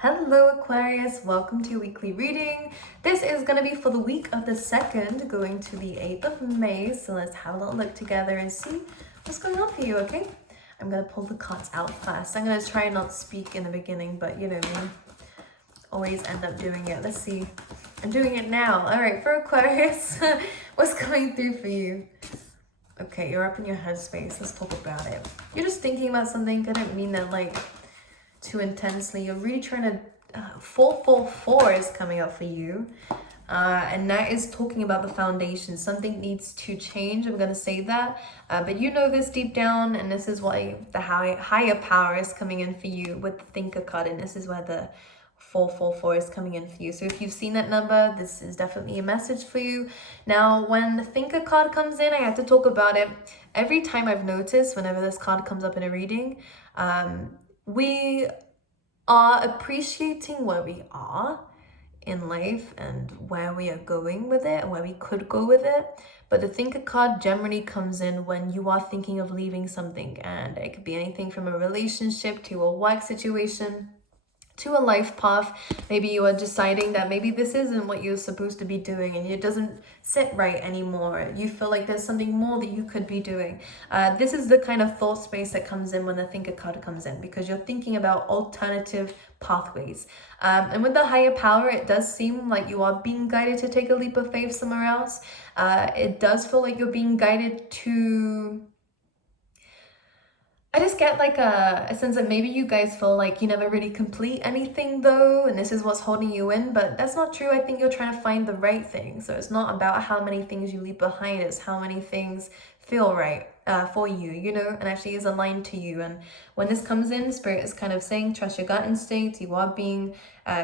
Hello Aquarius, welcome to your weekly reading. This is going to be for the week of the 2nd going to the 8th of May. So let's have a little look together and see what's going on for you, okay? I'm going to pull the cards out first. I'm going to try not speak in the beginning, but you know me, always end up doing it. Let's see. I'm doing it now. All right, for Aquarius, what's coming through for you? Okay, you're up in your headspace. Let's talk about it. You're just thinking about something. I don't mean that like too intensely. You're really trying to 444 is coming up for you, and that is talking about the foundation. Something needs to change. I'm gonna say that, but you know this deep down, and this is why the higher power is coming in for you with the thinker card, and this is where the 444 is coming in for you. So if you've seen that number, this is definitely a message for you. Now when the thinker card comes in, I have to talk about it every time. I've noticed whenever this card comes up in a reading, we are appreciating where we are in life and where we are going with it and where we could go with it. But the thinker card generally comes in when you are thinking of leaving something, and it could be anything from a relationship to a work situation to a life path. Maybe you are deciding that maybe this isn't what you're supposed to be doing and it doesn't sit right anymore. You feel like there's something more that you could be doing. This is the kind of thought space that comes in when the thinker card comes in, because you're thinking about alternative pathways. And with the higher power, it does seem like you are being guided to take a leap of faith somewhere else. It does feel like you're being guided to... I just get like a sense that maybe you guys feel like you never really complete anything though, and this is what's holding you in, but that's not true. I think you're trying to find the right thing. So it's not about how many things you leave behind, it's how many things feel right for you, you know, and actually is aligned to you. And when this comes in, Spirit is kind of saying, trust your gut instinct. You are being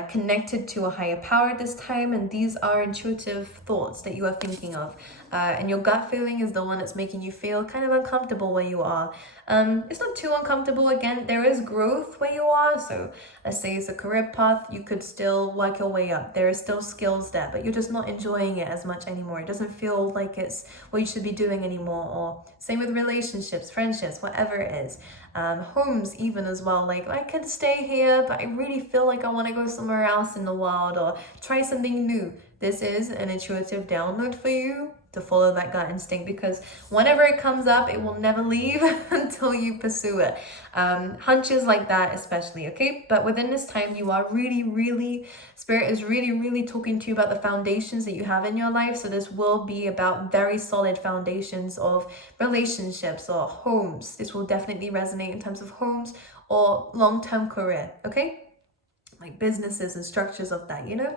connected to a higher power at this time, and these are intuitive thoughts that you are thinking of. And your gut feeling is the one that's making you feel kind of uncomfortable where you are. It's not too uncomfortable. Again, there is growth where you are. So let's say it's a career path, you could still work your way up. There is still skills there, but you're just not enjoying it as much anymore. It doesn't feel like it's what you should be doing anymore. Or same with relationships, friendships, whatever it is. Homes even as well, like I could stay here, but I really feel like I want to go somewhere else in the world or try something new. This is an intuitive download for you to follow that gut instinct, because whenever it comes up, it will never leave until you pursue it. Hunches like that especially, okay? But within this time, you are really, Spirit is really talking to you about the foundations that you have in your life. So this will be about very solid foundations of relationships or homes. This will definitely resonate in terms of homes or long-term career, okay? Like businesses and structures of that, you know?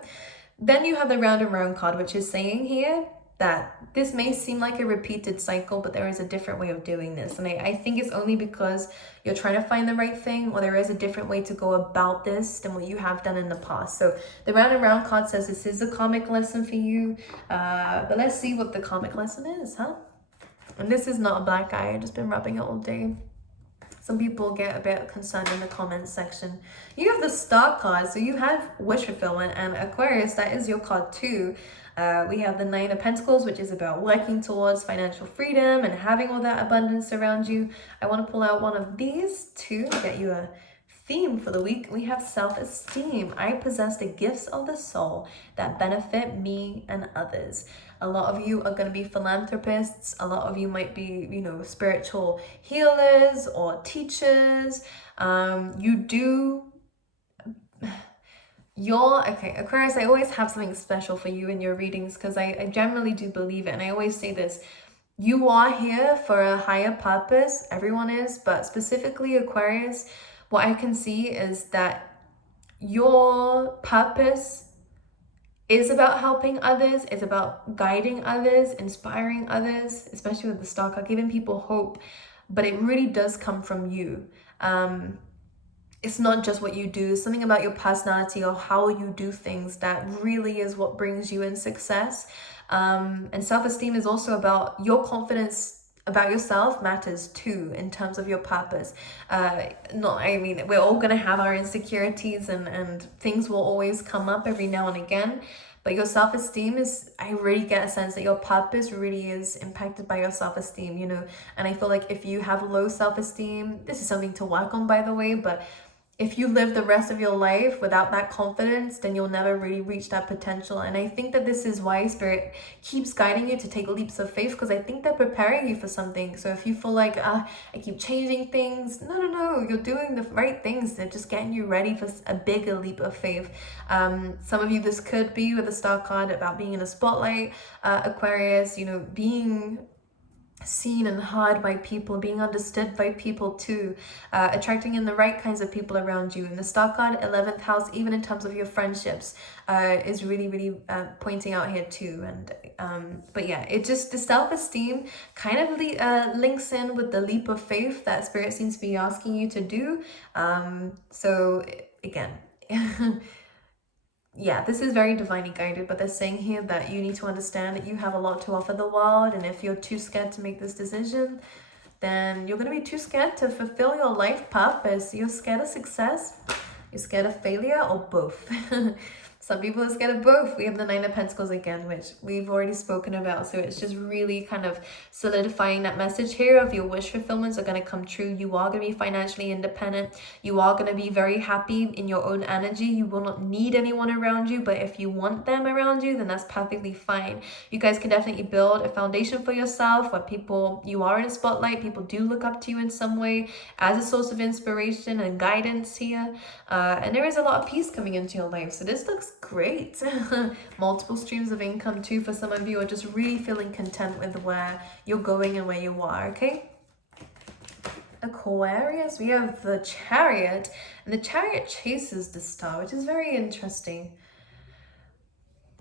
Then you have the round and round card, which is saying here that this may seem like a repeated cycle, but there is a different way of doing this. And I think it's only because you're trying to find the right thing, or there is a different way to go about this than what you have done in the past. So the round and round card says this is a karmic lesson for you. But let's see what the karmic lesson is, huh? And this is not a black eye. I've just been rubbing it all day. Some people get a bit concerned in the comments section. You have the star card, so you have wish fulfillment, and Aquarius, that is your card too. We have the Nine of Pentacles, which is about working towards financial freedom and having all that abundance around you. I want to pull out one of these to get you a theme for the week. We have self-esteem. I possess the gifts of the soul that benefit me and others. A lot of you are going to be philanthropists. A lot of you might be, you know, spiritual healers or teachers. Okay, Aquarius, I always have something special for you in your readings, because I generally do believe it. And I always say this, you are here for a higher purpose. Everyone is, but specifically Aquarius, what I can see is that your purpose is about helping others, is about guiding others, inspiring others, especially with the star card, giving people hope, but it really does come from you. It's not just what you do, something about your personality or how you do things that really is what brings you in success. And self-esteem is also about your confidence about yourself matters too, in terms of your purpose. We're all gonna have our insecurities and things will always come up every now and again. But your self-esteem is, I really get a sense that your purpose really is impacted by your self-esteem, you know. And I feel like if you have low self-esteem, this is something to work on, by the way, but if you live the rest of your life without that confidence, then you'll never really reach that potential. And I think that this is why Spirit keeps guiding you to take leaps of faith, because I think they're preparing you for something. So if you feel like, I keep changing things, no, you're doing the right things. They're just getting you ready for a bigger leap of faith. Some of you, this could be with the Star card about being in a spotlight, Aquarius, you know, being seen and heard by people, being understood by people too, attracting in the right kinds of people around you. And the Star card, 11th house, even in terms of your friendships, is really pointing out here too. And but yeah, it just, the self-esteem kind of links in with the leap of faith that Spirit seems to be asking you to do. So again, yeah, this is very divinely guided, but they're saying here that you need to understand that you have a lot to offer the world, and if you're too scared to make this decision, then you're going to be too scared to fulfill your life purpose. You're scared of success, you're scared of failure, or both. Some people are scared of both. We have the Nine of Pentacles again, which we've already spoken about. So it's just really kind of solidifying that message here of your wish fulfillments are going to come true. You are going to be financially independent. You are going to be very happy in your own energy. You will not need anyone around you, but if you want them around you, then that's perfectly fine. You guys can definitely build a foundation for yourself where you are in a spotlight. People do look up to you in some way as a source of inspiration and guidance here. And there is a lot of peace coming into your life. So this looks great. Multiple streams of income too for some of you, are just really feeling content with where you're going and where you are. Okay, Aquarius, we have the Chariot, and the Chariot chases the Star, which is very interesting.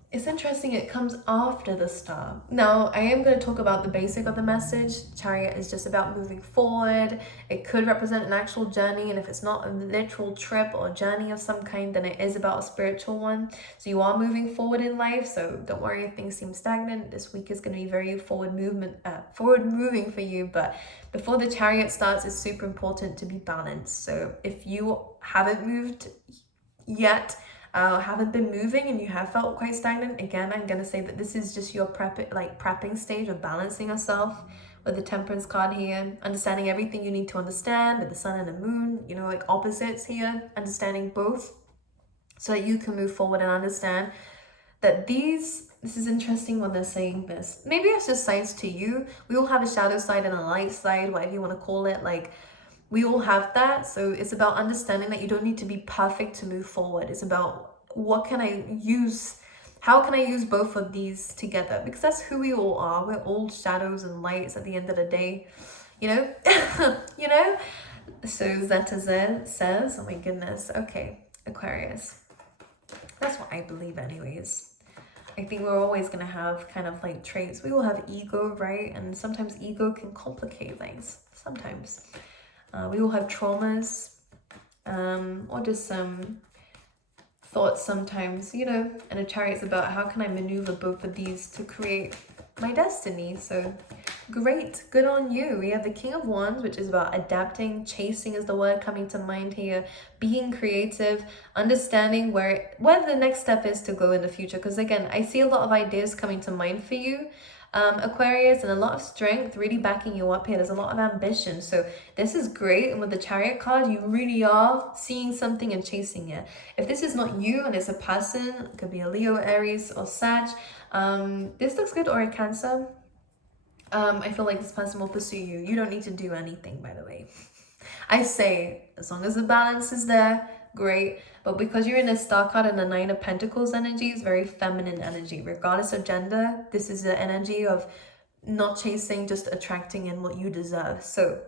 It's interesting, it comes after the Star. Now, I am going to talk about the basic of the message. Chariot is just about moving forward. It could represent an actual journey, and if it's not a literal trip or journey of some kind, then it is about a spiritual one. So you are moving forward in life, so don't worry if things seem stagnant. This week is going to be very forward moving for you, but before the Chariot starts, it's super important to be balanced. So if you haven't moved yet, haven't been moving and you have felt quite stagnant, again, I'm going to say that this is just your prepping stage of balancing yourself with the Temperance card here, understanding everything you need to understand with the Sun and the Moon, you know, like opposites here, understanding both so that you can move forward and understand that this is interesting when they're saying this. Maybe it's just signs to you. We all have a shadow side and a light side, whatever you want to call it. Like, we all have that. So it's about understanding that you don't need to be perfect to move forward. It's about what can I use, how can I use both of these together? Because that's who we all are. We're all shadows and lights at the end of the day, you know? You know? So Zeta Z says, oh my goodness. Okay, Aquarius. That's what I believe anyways. I think we're always going to have kind of like traits. We all have ego, right? And sometimes ego can complicate things. Sometimes. We all have traumas, or just some thoughts sometimes, you know, and a Chariot's about how can I maneuver both of these to create my destiny. So great, good on you. We have the King of Wands, which is about adapting. Chasing is the word coming to mind here. Being creative, understanding where the next step is to go in the future. Because again, I see a lot of ideas coming to mind for you, Aquarius, and a lot of strength really backing you up here. There's a lot of ambition, so this is great. And with the Chariot card, you really are seeing something and chasing it. If this is not you and it's a person, it could be a Leo, Aries, or Sag, this looks good, or a Cancer. I feel like this person will pursue you. You don't need to do anything, by the way. I say, as long as the balance is there, great. But because you're in a Star card and the Nine of Pentacles energy, is very feminine energy. Regardless of gender, this is the energy of not chasing, just attracting in what you deserve. So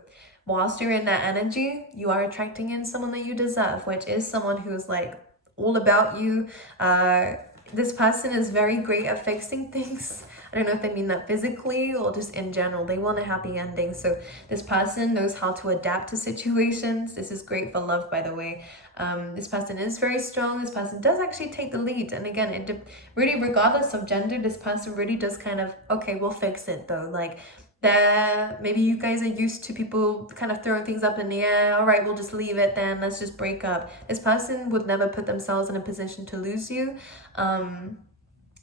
whilst you're in that energy, you are attracting in someone that you deserve, which is someone who's like all about you. This person is very great at fixing things. I don't know if they mean that physically or just in general. They want a happy ending. So this person knows how to adapt to situations. This is great for love, by the way. This person is very strong. This person does actually take the lead. And again, really, regardless of gender, this person really does kind of, okay, we'll fix it though. Like, maybe you guys are used to people kind of throwing things up in the air. All right, we'll just leave it then. Let's just break up. This person would never put themselves in a position to lose you.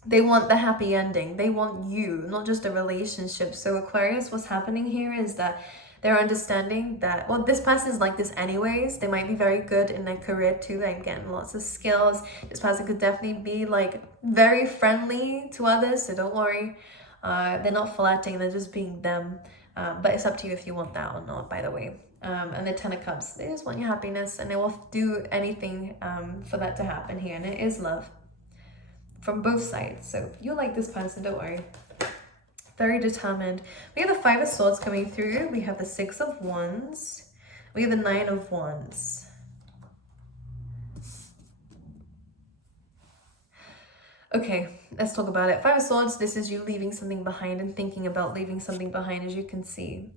They want the happy ending. They want you, not just a relationship. So Aquarius, what's happening here is that They're understanding that, well, this person is like this anyways. They might be very good in their career too, like getting lots of skills. This person could definitely be like very friendly to others, so don't worry. They're not flirting, they're just being them. But it's up to you if you want that or not, by the way. And the Ten of Cups, they just want your happiness, and they will do anything for that to happen here. And it is love from both sides. So if you like this person, don't worry. Very determined. We have the Five of Swords coming through. We have the Six of Wands. We have the Nine of Wands. Okay, let's talk about it. Five of Swords, this is you leaving something behind and thinking about leaving something behind, as you can see,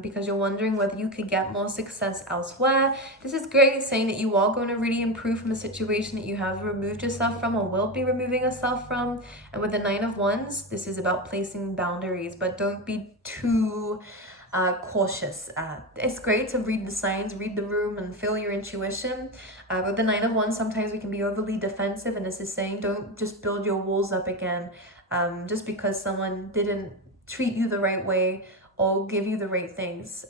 because you're wondering whether you could get more success elsewhere. This is great, saying that you are going to really improve from a situation that you have removed yourself from or will be removing yourself from. And with the Nine of Wands, this is about placing boundaries, but don't be too cautious. It's great to read the signs, read the room, and feel your intuition. With the Nine of Wands, sometimes we can be overly defensive, and this is saying don't just build your walls up again just because someone didn't treat you the right way or give you the right things,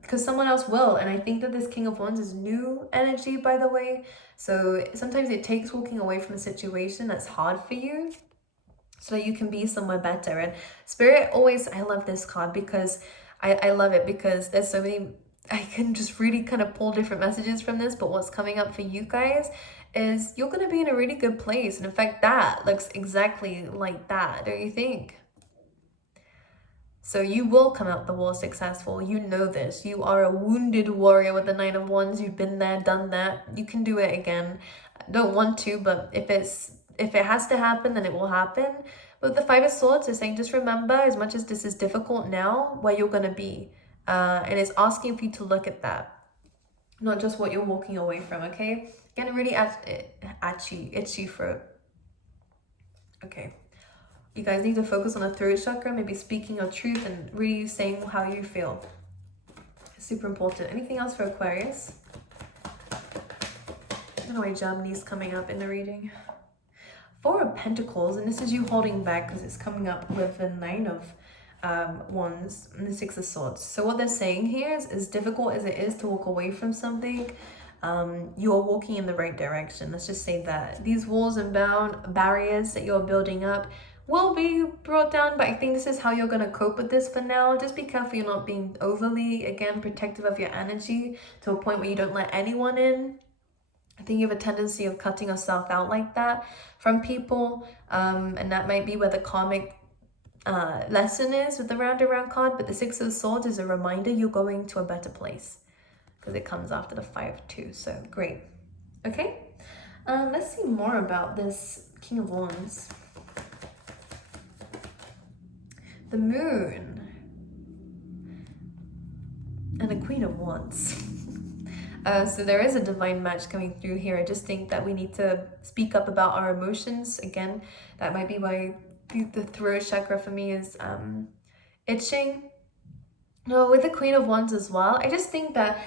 because someone else will. And I think that this King of Wands is new energy, by the way, so sometimes it takes walking away from a situation that's hard for you so that you can be somewhere better. And Spirit always, I love this card because I love it because there's so many, I can just really kind of pull different messages from this, but what's coming up for you guys is you're going to be in a really good place. And in fact, that looks exactly like that, don't you think? So you will come out the war successful. You know this. You are a wounded warrior with the Nine of Wands. You've been there, done that. You can do it again. Don't want to, but if it has to happen, then it will happen. But the Five of Swords is saying, just remember, as much as this is difficult now, where you're going to be. And it's asking for you to look at that. Not just what you're walking away from, okay? Getting really itchy throat. Okay. You guys need to focus on the throat chakra, maybe speaking your truth and really saying how you feel. It's super important. Anything else for Aquarius? I don't know why Germany's coming up in the reading. Four of Pentacles, and this is you holding back because it's coming up with the Nine of Wands and the Six of Swords. So what they're saying here is, as difficult as it is to walk away from something, you are walking in the right direction. Let's just say that these walls and barriers that you're building up will be brought down, but I think this is how you're going to cope with this for now. Just be careful you're not being overly, again, protective of your energy to a point where you don't let anyone in. I think you have a tendency of cutting yourself out like that from people, and that might be where the karmic lesson is with the round around card. But the Six of Swords is a reminder you're going to a better place because it comes after the Five too. So great. Okay, let's see more about this King of Wands. The Moon and the Queen of Wands. So there is a divine match coming through here. I just think that we need to speak up about our emotions. Again, that might be why the throat chakra for me is itching. No, with the Queen of Wands as well. I just think that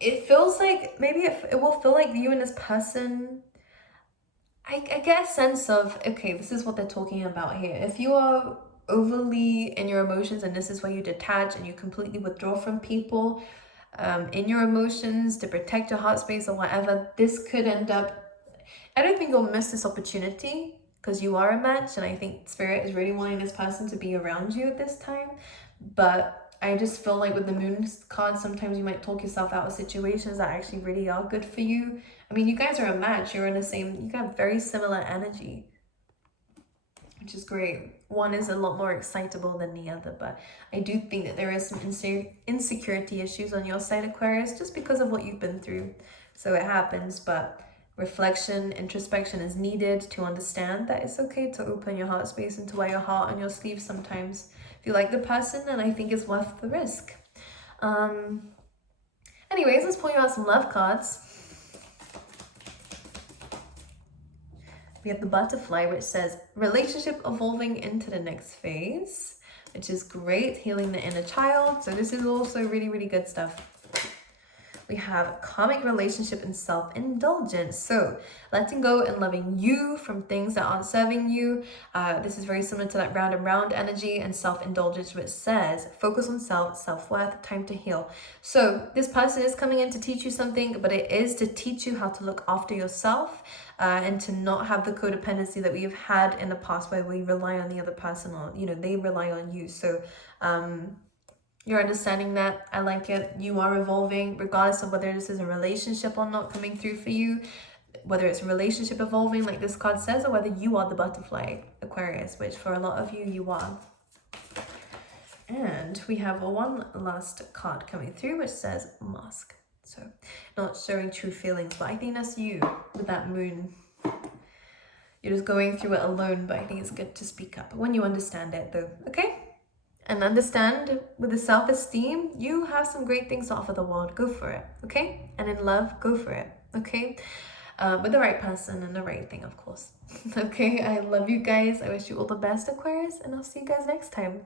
it feels like maybe it will feel like you and this person, I get a sense of, okay, this is what they're talking about here. If you are overly in your emotions and this is where you detach and you completely withdraw from people, in your emotions to protect your heart space or whatever, this could end up, I don't think you'll miss this opportunity because you are a match, and I think Spirit is really wanting this person to be around you at this time. But I just feel like with the Moon card, sometimes you might talk yourself out of situations that actually really are good for you. I mean, you guys are a match. You're in the same, you have very similar energy, which is great. One is a lot more excitable than the other, but I do think that there is some insecurity issues on your side, Aquarius, just because of what you've been through. So it happens, but reflection, introspection is needed to understand that it's okay to open your heart space and to wear your heart on your sleeve sometimes. If you like the person, then I think it's worth the risk. Anyways, let's pull you out some love cards. We have the Butterfly, which says relationship evolving into the next phase, which is great, healing the inner child. So this is also really, really good stuff. We have karmic relationship and self-indulgence. So letting go and loving you from things that aren't serving you. This is very similar to that round and round energy, and self-indulgence, which says focus on self-worth, time to heal. So this person is coming in to teach you something, but it is to teach you how to look after yourself, and to not have the codependency that we've had in the past, where we rely on the other person, or they rely on you. So you're understanding that. I like it. You are evolving, regardless of whether this is a relationship or not coming through for you, whether it's a relationship evolving like this card says, or whether you are the butterfly, Aquarius, which for a lot of you are. And we have one last card coming through, which says mask. So not showing true feelings, but I think that's you with that moon. You're just going through it alone, but I think it's good to speak up when you understand it though, okay? And understand, with the self-esteem, you have some great things to offer the world. Go for it, okay? And in love, go for it, okay? With the right person and the right thing, of course. Okay, I love you guys. I wish you all the best, Aquarius, and I'll see you guys next time.